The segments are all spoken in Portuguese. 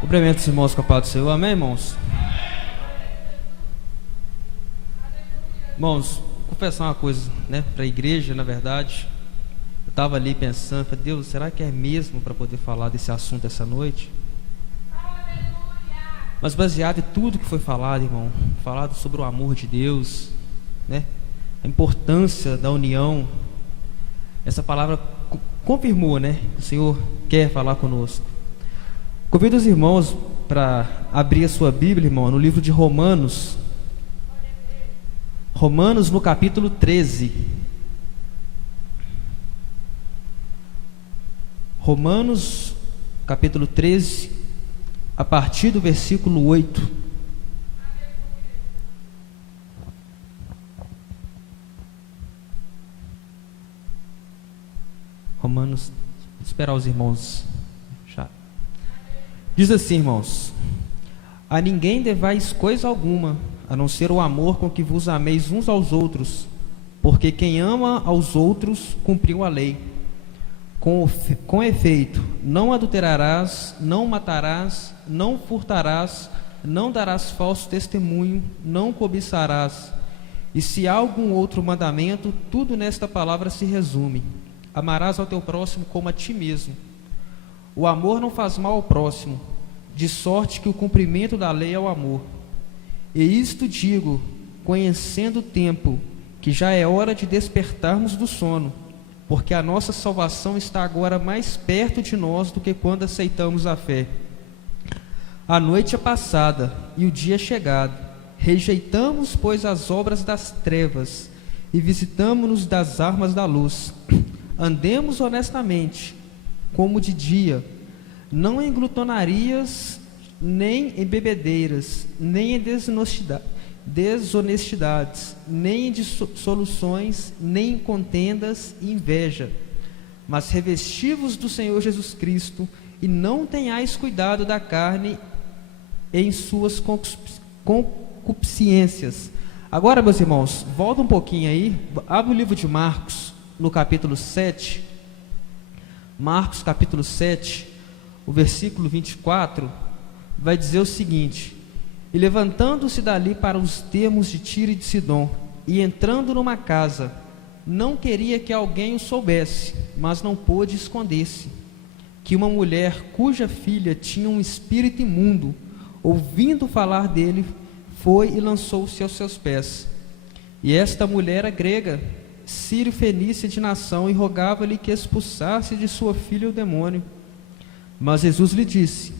Cumprimento os irmãos com a paz do Senhor, amém, irmãos? Irmãos, vou confessar uma coisa, né, para a igreja, na verdade. Eu estava ali pensando, falei, Deus, será que é mesmo para poder falar desse assunto essa noite? Mas baseado em tudo que foi falado, irmão, falado sobre o amor de Deus, né, a importância da união, essa palavra confirmou, né, que o Senhor quer falar conosco. Convido os irmãos para abrir a sua Bíblia, irmão, no livro de Romanos. Romanos, no capítulo 13. Romanos, capítulo 13, a partir do versículo 8. Romanos, vou esperar os irmãos. Diz assim, irmãos: a ninguém devais coisa alguma, a não ser o amor com que vos ameis uns aos outros, porque quem ama aos outros cumpriu a lei. Com efeito, não adulterarás, não matarás, não furtarás, não darás falso testemunho, não cobiçarás. E se há algum outro mandamento, tudo nesta palavra se resume: amarás ao teu próximo como a ti mesmo. O amor não faz mal ao próximo, de sorte que o cumprimento da lei é o amor. E isto digo, conhecendo o tempo, que já é hora de despertarmos do sono, porque a nossa salvação está agora mais perto de nós do que quando aceitamos a fé. A noite é passada e o dia é chegado. Rejeitamos, pois, as obras das trevas e visitamo-nos das armas da luz. Andemos honestamente, como de dia, não em glutonarias, nem em bebedeiras, nem em desonestidades, nem em dissoluções, nem em contendas e inveja, mas revesti-vos do Senhor Jesus Cristo, e não tenhais cuidado da carne em suas concupiscências. Agora, meus irmãos, volta um pouquinho aí, abre o livro de Marcos, no capítulo 7, Marcos capítulo 7, o versículo 24, vai dizer o seguinte: e levantando-se dali para os termos de Tiro e de Sidom, e entrando numa casa, não queria que alguém o soubesse, mas não pôde esconder-se, que uma mulher cuja filha tinha um espírito imundo, ouvindo falar dele, foi e lançou-se aos seus pés. E esta mulher era grega, sírio-fenícia de nação, e rogava-lhe que expulsasse de sua filha o demônio. Mas Jesus lhe disse: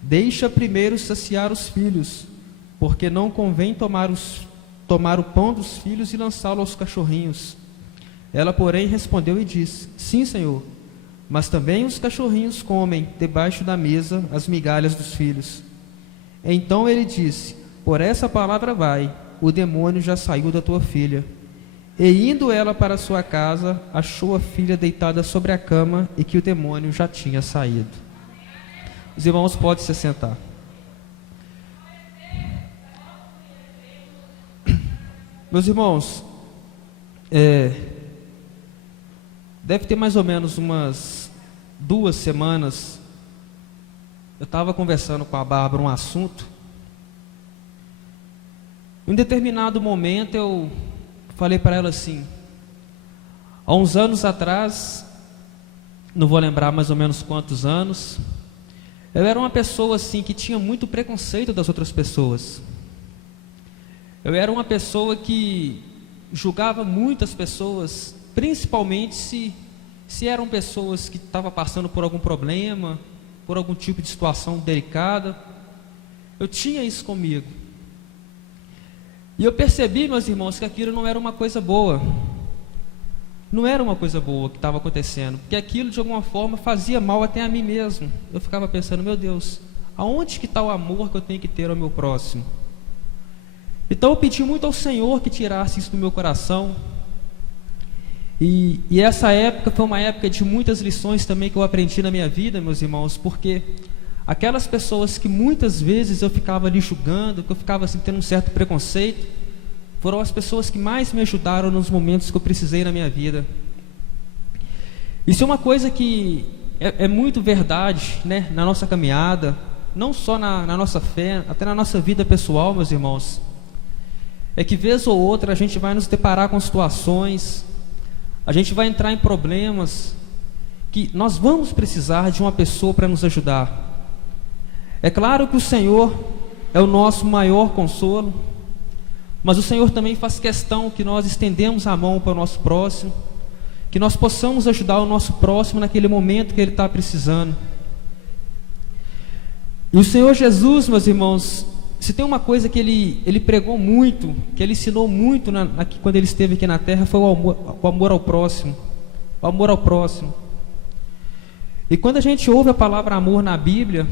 deixa primeiro saciar os filhos, porque não convém tomar o pão dos filhos e lançá-lo aos cachorrinhos. Ela, porém, respondeu e disse: sim, Senhor, mas também os cachorrinhos comem debaixo da mesa as migalhas dos filhos. Então ele disse: por essa palavra vai, o demônio já saiu da tua filha. E indo ela para sua casa, achou a filha deitada sobre a cama, e que o demônio já tinha saído. Os irmãos podem se sentar. Meus irmãos, deve ter mais ou menos umas 2 semanas, eu estava conversando com a Bárbara um assunto. Em um determinado momento eu falei para ela assim: há uns anos atrás, não vou lembrar mais ou menos quantos anos, eu era uma pessoa assim que tinha muito preconceito das outras pessoas. Eu era uma pessoa que julgava muitas pessoas, principalmente se eram pessoas que estavam passando por algum problema, por algum tipo de situação delicada. Eu tinha isso comigo. E eu percebi, meus irmãos, que aquilo não era uma coisa boa. Não era uma coisa boa que estava acontecendo, porque aquilo de alguma forma fazia mal até a mim mesmo. Eu ficava pensando: meu Deus, aonde que está o amor que eu tenho que ter ao meu próximo? Então eu pedi muito ao Senhor que tirasse isso do meu coração. E essa época foi uma época de muitas lições também que eu aprendi na minha vida, meus irmãos, porque aquelas pessoas que muitas vezes eu ficava ali julgando, que eu ficava assim, tendo um certo preconceito, foram as pessoas que mais me ajudaram nos momentos que eu precisei na minha vida. Isso é uma coisa que é muito verdade, né, na nossa caminhada, não só na nossa fé, até na nossa vida pessoal, meus irmãos. É que vez ou outra a gente vai nos deparar com situações, a gente vai entrar em problemas que nós vamos precisar de uma pessoa para nos ajudar. É claro que o Senhor é o nosso maior consolo, mas o Senhor também faz questão que nós estendemos a mão para o nosso próximo, que nós possamos ajudar o nosso próximo naquele momento que ele está precisando. E o Senhor Jesus, meus irmãos, se tem uma coisa que ele pregou muito, que ele ensinou muito quando ele esteve aqui na terra, foi o amor ao próximo. O amor ao próximo. E quando a gente ouve a palavra amor na Bíblia,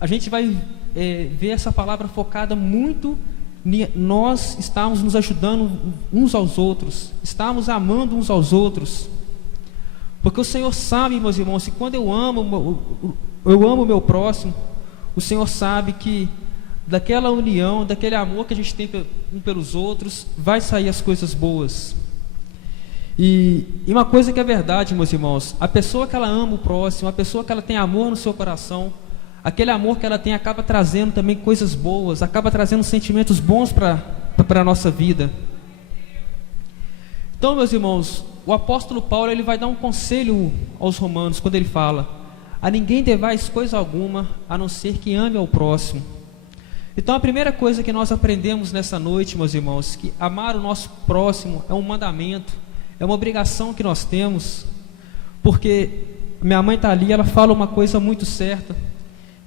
a gente vai ver essa palavra focada muito em nós estarmos nos ajudando uns aos outros, estarmos amando uns aos outros. Porque o Senhor sabe, meus irmãos, que quando eu amo o meu próximo, o Senhor sabe que daquela união, daquele amor que a gente tem um pelos outros, vai sair as coisas boas. E uma coisa que é verdade, meus irmãos, a pessoa que ela ama o próximo, a pessoa que ela tem amor no seu coração, aquele amor que ela tem acaba trazendo também coisas boas, acaba trazendo sentimentos bons para a nossa vida. Então, meus irmãos, o apóstolo Paulo ele vai dar um conselho aos romanos quando ele fala: a ninguém devais coisa alguma, a não ser que ame ao próximo. Então a primeira coisa que nós aprendemos nessa noite, meus irmãos, que amar o nosso próximo é um mandamento, é uma obrigação que nós temos, porque minha mãe está ali, ela fala uma coisa muito certa,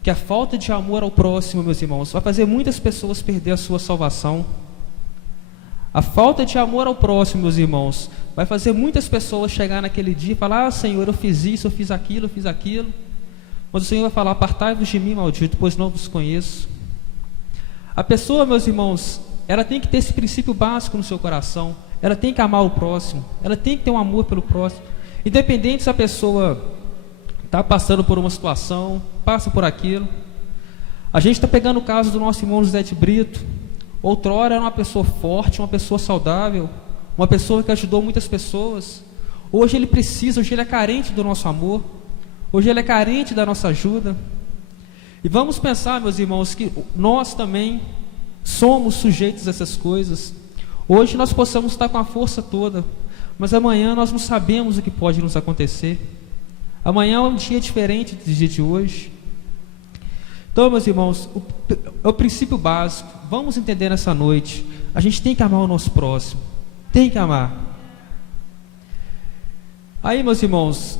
que a falta de amor ao próximo, meus irmãos, vai fazer muitas pessoas perder a sua salvação. A falta de amor ao próximo, meus irmãos, vai fazer muitas pessoas chegar naquele dia e falar: ah, Senhor, eu fiz isso, eu fiz aquilo, mas o Senhor vai falar: apartai-vos de mim, maldito, pois não vos conheço. A pessoa, meus irmãos, ela tem que ter esse princípio básico no seu coração, ela tem que amar o próximo, ela tem que ter um amor pelo próximo, independente se a pessoa está passando por uma situação, passa por aquilo. A gente está pegando o caso do nosso irmão José de Brito. Outrora era uma pessoa forte, uma pessoa saudável, uma pessoa que ajudou muitas pessoas. Hoje ele é carente do nosso amor, hoje ele é carente da nossa ajuda. E vamos pensar, meus irmãos, que nós também somos sujeitos a essas coisas. Hoje nós possamos estar com a força toda, mas amanhã nós não sabemos o que pode nos acontecer. Amanhã é um dia diferente do dia de hoje. Então, meus irmãos, o princípio básico, vamos entender nessa noite, a gente tem que amar o nosso próximo, tem que amar. Aí, meus irmãos,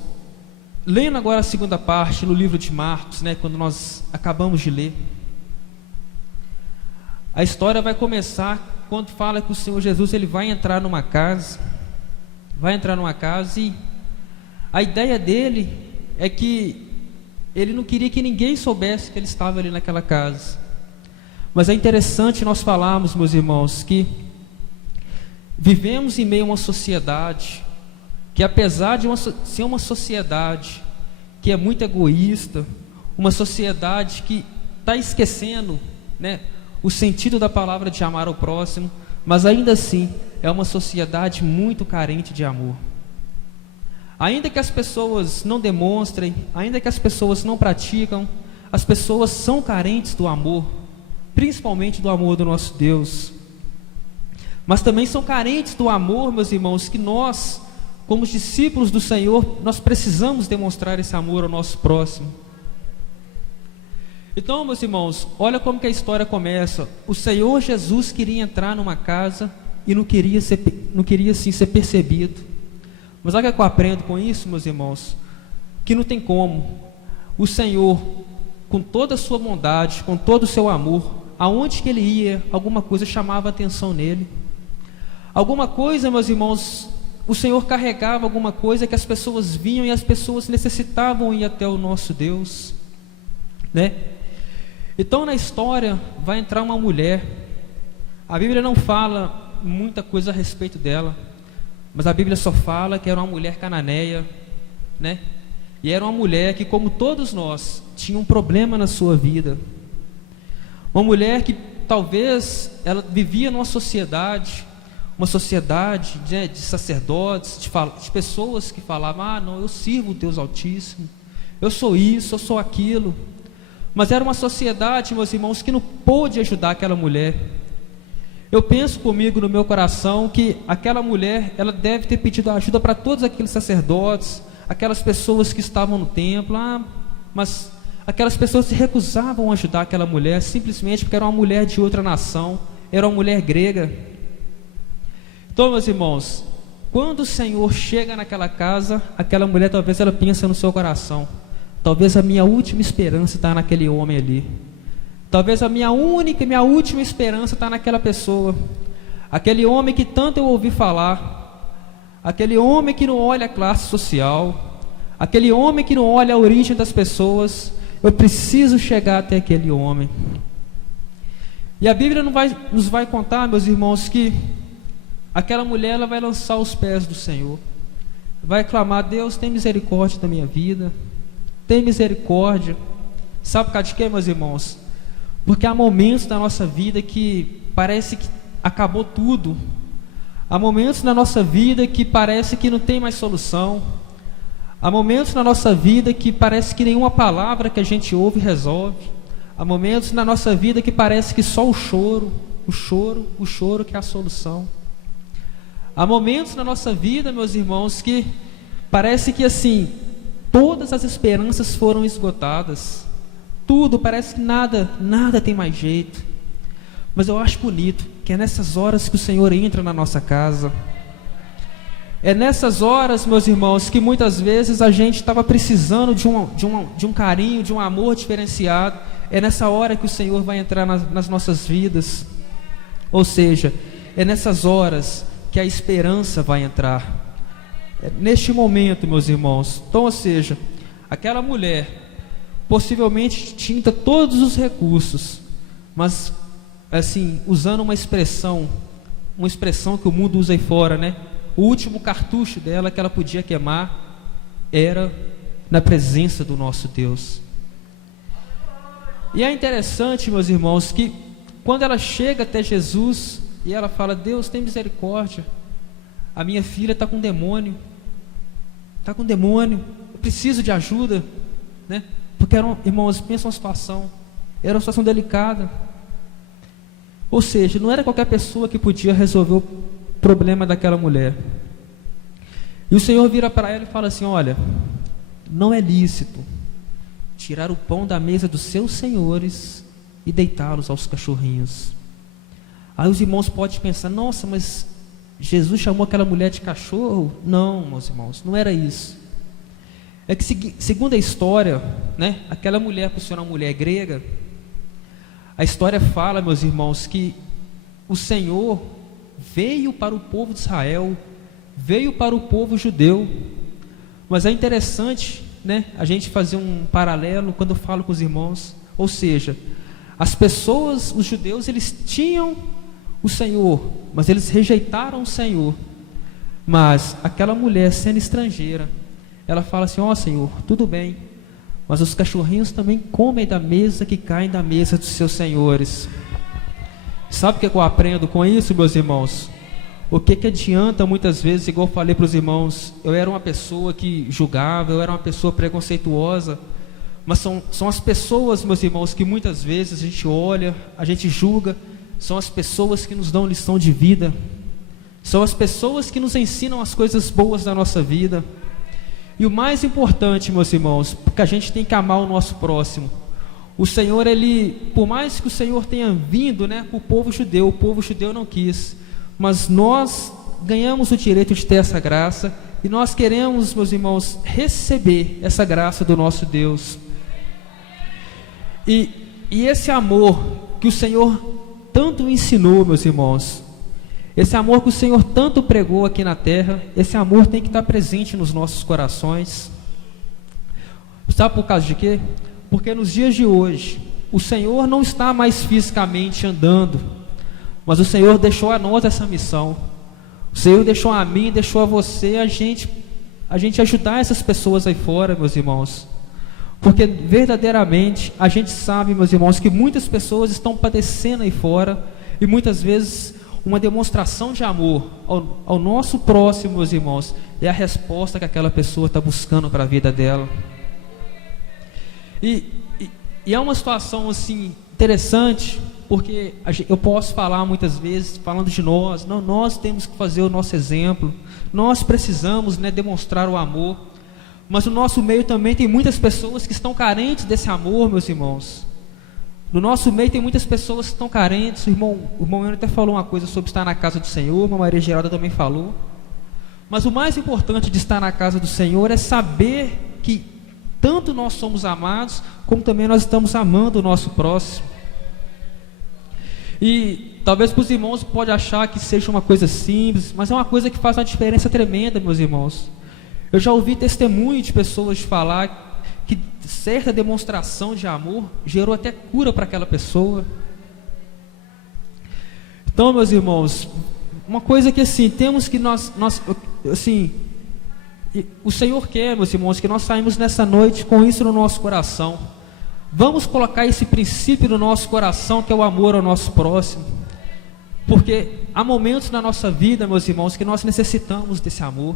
lendo agora a segunda parte no livro de Marcos, né, quando nós acabamos de ler, a história vai começar quando fala que o Senhor Jesus ele vai entrar numa casa e a ideia dele é que ele não queria que ninguém soubesse que ele estava ali naquela casa. Mas é interessante nós falarmos, meus irmãos, que vivemos em meio a uma sociedade que, apesar de ser uma sociedade que é muito egoísta, uma sociedade que está esquecendo, né, o sentido da palavra de amar o próximo, mas ainda assim é uma sociedade muito carente de amor. Ainda que as pessoas não demonstrem, ainda que as pessoas não praticam, as pessoas são carentes do amor, principalmente do amor do nosso Deus. Mas também são carentes do amor, meus irmãos, que nós, como discípulos do Senhor, nós precisamos demonstrar esse amor ao nosso próximo. Então, meus irmãos, olha como que a história começa. O Senhor Jesus queria entrar numa casa e não queria assim ser percebido. Mas olha o que eu aprendo com isso, meus irmãos, que não tem como. O Senhor, com toda a sua bondade, com todo o seu amor, aonde que ele ia, alguma coisa chamava a atenção nele. Alguma coisa, meus irmãos, o Senhor carregava alguma coisa que as pessoas vinham e as pessoas necessitavam ir até o nosso Deus, né? Então na história vai entrar uma mulher A Bíblia não fala muita coisa a respeito dela, mas a Bíblia só fala que era uma mulher cananeia, né? E era uma mulher que, como todos nós, tinha um problema na sua vida. Uma mulher que talvez ela vivia numa sociedade, né, de sacerdotes, de pessoas que falavam: ah, não, eu sirvo o Deus Altíssimo, eu sou isso, eu sou aquilo. Mas era uma sociedade, meus irmãos, que não pôde ajudar aquela mulher. Eu penso comigo no meu coração que aquela mulher, ela deve ter pedido ajuda para todos aqueles sacerdotes, aquelas pessoas que estavam no templo, mas aquelas pessoas se recusavam a ajudar aquela mulher, simplesmente porque era uma mulher de outra nação, era uma mulher grega. Então, meus irmãos, quando o Senhor chega naquela casa, aquela mulher talvez ela pensa no seu coração: talvez a minha última esperança está naquele homem ali. Talvez a minha única e minha última esperança está naquela pessoa. Aquele homem que tanto eu ouvi falar. Aquele homem que não olha a classe social. Aquele homem que não olha a origem das pessoas. Eu preciso chegar até aquele homem. E a Bíblia nos vai contar, meus irmãos, que aquela mulher ela vai lançar os pés do Senhor. Vai clamar: Deus, tem misericórdia da minha vida. Tem misericórdia. Sabe por causa de quê, meus irmãos? Porque há momentos da nossa vida que parece que acabou tudo. Há momentos na nossa vida que parece que não tem mais solução. Há momentos na nossa vida que parece que nenhuma palavra que a gente ouve resolve. Há momentos na nossa vida que parece que só o choro que é a solução. Há momentos na nossa vida, meus irmãos, que parece que assim, todas as esperanças foram esgotadas. Tudo, parece que nada tem mais jeito. Mas eu acho bonito que é nessas horas que o Senhor entra na nossa casa. É nessas horas, meus irmãos, que muitas vezes a gente estava precisando de um carinho, de um amor diferenciado. É nessa hora que o Senhor vai entrar nas nossas vidas. Ou seja, é nessas horas que a esperança vai entrar. É neste momento, meus irmãos. Então, ou seja, aquela mulher possivelmente tinha todos os recursos, mas assim, usando uma expressão que o mundo usa aí fora, né? O último cartucho dela que ela podia queimar era na presença do nosso Deus. E é interessante, meus irmãos, que quando ela chega até Jesus e ela fala: Deus, tem misericórdia, a minha filha está com demônio, eu preciso de ajuda, né? Porque irmãos, pensa uma situação, era uma situação delicada. Ou seja, não era qualquer pessoa que podia resolver o problema daquela mulher. E o Senhor vira para ela e fala assim: olha, não é lícito tirar o pão da mesa dos seus senhores e deitá-los aos cachorrinhos. Aí os irmãos podem pensar: nossa, mas Jesus chamou aquela mulher de cachorro? Não, meus irmãos, não era isso. É que segundo a história, né, aquela mulher, por ser uma mulher grega, a história fala, meus irmãos, que o Senhor veio para o povo de Israel, veio para o povo judeu. Mas é interessante, né, a gente fazer um paralelo quando eu falo com os irmãos. Ou seja, as pessoas, os judeus, eles tinham o Senhor, mas eles rejeitaram o Senhor. Mas aquela mulher, sendo estrangeira, ela fala assim: ó Senhor, tudo bem, mas os cachorrinhos também comem da mesa que caem da mesa dos seus senhores. Sabe o que eu aprendo com isso, meus irmãos? O que adianta muitas vezes, igual eu falei para os irmãos, eu era uma pessoa que julgava, eu era uma pessoa preconceituosa, mas são as pessoas, meus irmãos, que muitas vezes a gente olha, a gente julga, são as pessoas que nos dão lição de vida, são as pessoas que nos ensinam as coisas boas da nossa vida. E o mais importante, meus irmãos, porque a gente tem que amar o nosso próximo. O Senhor, por mais que o Senhor tenha vindo, né, para o povo judeu não quis, mas nós ganhamos o direito de ter essa graça, e nós queremos, meus irmãos, receber essa graça do nosso Deus. E esse amor que o Senhor tanto ensinou, meus irmãos, esse amor que o Senhor tanto pregou aqui na terra, esse amor tem que estar presente nos nossos corações. Sabe por causa de quê? Porque nos dias de hoje, o Senhor não está mais fisicamente andando, mas o Senhor deixou a nós essa missão. O Senhor deixou a mim, deixou a você, a gente ajudar essas pessoas aí fora, meus irmãos. Porque verdadeiramente a gente sabe, meus irmãos, que muitas pessoas estão padecendo aí fora, e muitas vezes uma demonstração de amor ao nosso próximo, meus irmãos, é a resposta que aquela pessoa está buscando para a vida dela. E é uma situação assim interessante, porque eu posso falar muitas vezes, falando de nós, não, nós temos que fazer o nosso exemplo, nós precisamos, né, demonstrar o amor, mas no nosso meio também tem muitas pessoas que estão carentes desse amor, meus irmãos. No nosso meio tem muitas pessoas que estão carentes. O irmão Ana até falou uma coisa sobre estar na casa do Senhor, a Maria Geralda também falou. Mas o mais importante de estar na casa do Senhor é saber que tanto nós somos amados, como também nós estamos amando o nosso próximo. E talvez para os irmãos pode achar que seja uma coisa simples, mas é uma coisa que faz uma diferença tremenda, meus irmãos. Eu já ouvi testemunho de pessoas falar que certa demonstração de amor gerou até cura para aquela pessoa. Então, meus irmãos, uma coisa que assim, temos que nós assim, o Senhor quer, meus irmãos, que nós saímos nessa noite com isso no nosso coração. Vamos colocar esse princípio no nosso coração, que é o amor ao nosso próximo. Porque há momentos na nossa vida, meus irmãos, que nós necessitamos desse amor.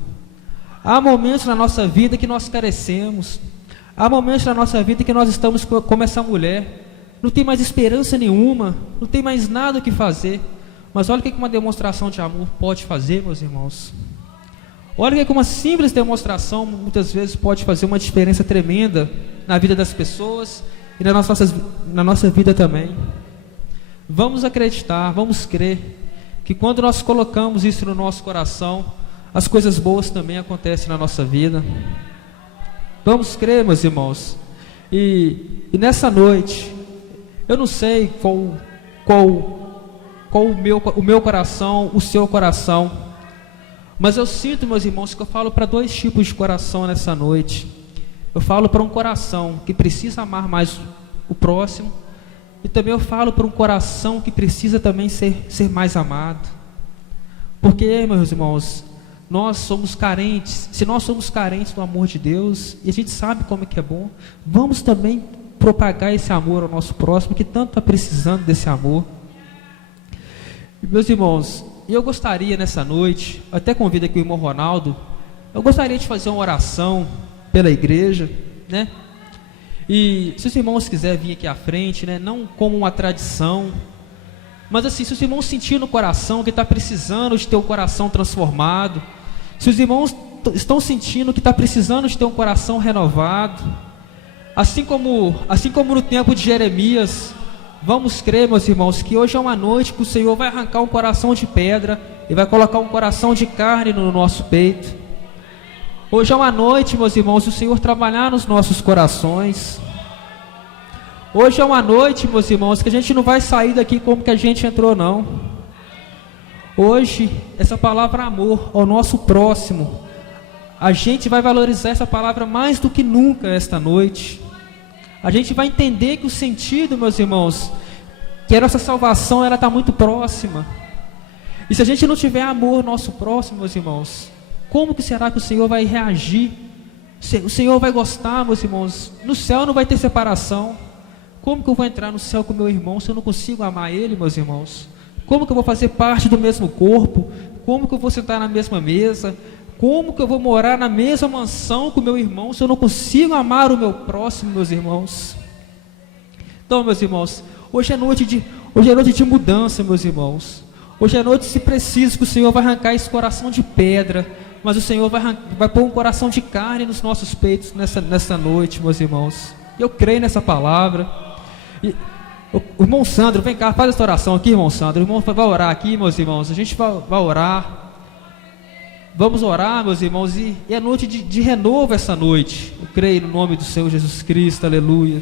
Há momentos na nossa vida que nós carecemos. Há momentos na nossa vida que nós estamos como essa mulher, não tem mais esperança nenhuma, não tem mais nada o que fazer. Mas olha o que uma demonstração de amor pode fazer, meus irmãos. Olha o que uma simples demonstração muitas vezes pode fazer uma diferença tremenda na vida das pessoas e na nossa vida também. Vamos acreditar, vamos crer que quando nós colocamos isso no nosso coração, as coisas boas também acontecem na nossa vida. Vamos crer, meus irmãos. E nessa noite, eu não sei qual o meu coração, o seu coração, mas eu sinto, meus irmãos, que eu falo para dois tipos de coração nessa noite. Eu falo para um coração que precisa amar mais o próximo, e também eu falo para um coração que precisa também ser mais amado. Porque, meus irmãos, nós somos carentes. Se nós somos carentes do amor de Deus, e a gente sabe como é que é bom, vamos também propagar esse amor ao nosso próximo, que tanto está precisando desse amor. E, meus irmãos, eu gostaria nessa noite, até convido aqui o irmão Ronaldo, eu gostaria de fazer uma oração pela igreja, né? E se os irmãos quiserem vir aqui à frente, né, não como uma tradição, mas assim, se os irmãos sentirem no coração que está precisando de ter o coração transformado, se os irmãos estão sentindo que está precisando de ter um coração renovado, assim como no tempo de Jeremias, vamos crer, meus irmãos, que hoje é uma noite que o Senhor vai arrancar um coração de pedra e vai colocar um coração de carne no nosso peito. Hoje é uma noite, meus irmãos, o Senhor trabalhar nos nossos corações. Hoje é uma noite, meus irmãos, que a gente não vai sair daqui como que a gente entrou, não. Hoje, essa palavra amor ao nosso próximo, a gente vai valorizar essa palavra mais do que nunca esta noite. A gente vai entender que o sentido, meus irmãos, que a nossa salvação, ela está muito próxima. E se a gente não tiver amor ao nosso próximo, meus irmãos, como que será que o Senhor vai reagir? O Senhor vai gostar, meus irmãos? No céu não vai ter separação. Como que eu vou entrar no céu com meu irmão se eu não consigo amar ele, meus irmãos? Como que eu vou fazer parte do mesmo corpo? Como que eu vou sentar na mesma mesa? Como que eu vou morar na mesma mansão com meu irmão se eu não consigo amar o meu próximo, meus irmãos? Então, meus irmãos, hoje é noite de mudança, meus irmãos. Hoje é noite, se preciso, que o Senhor vai arrancar esse coração de pedra, mas o Senhor vai pôr um coração de carne nos nossos peitos nessa noite, meus irmãos. Eu creio nessa palavra. E o irmão Sandro, vem cá, faz essa oração aqui, irmão Sandro. O irmão vai orar aqui, meus irmãos. A gente vai orar. Vamos orar, meus irmãos. E é noite de renovo essa noite. Eu creio no nome do Senhor Jesus Cristo. Aleluia.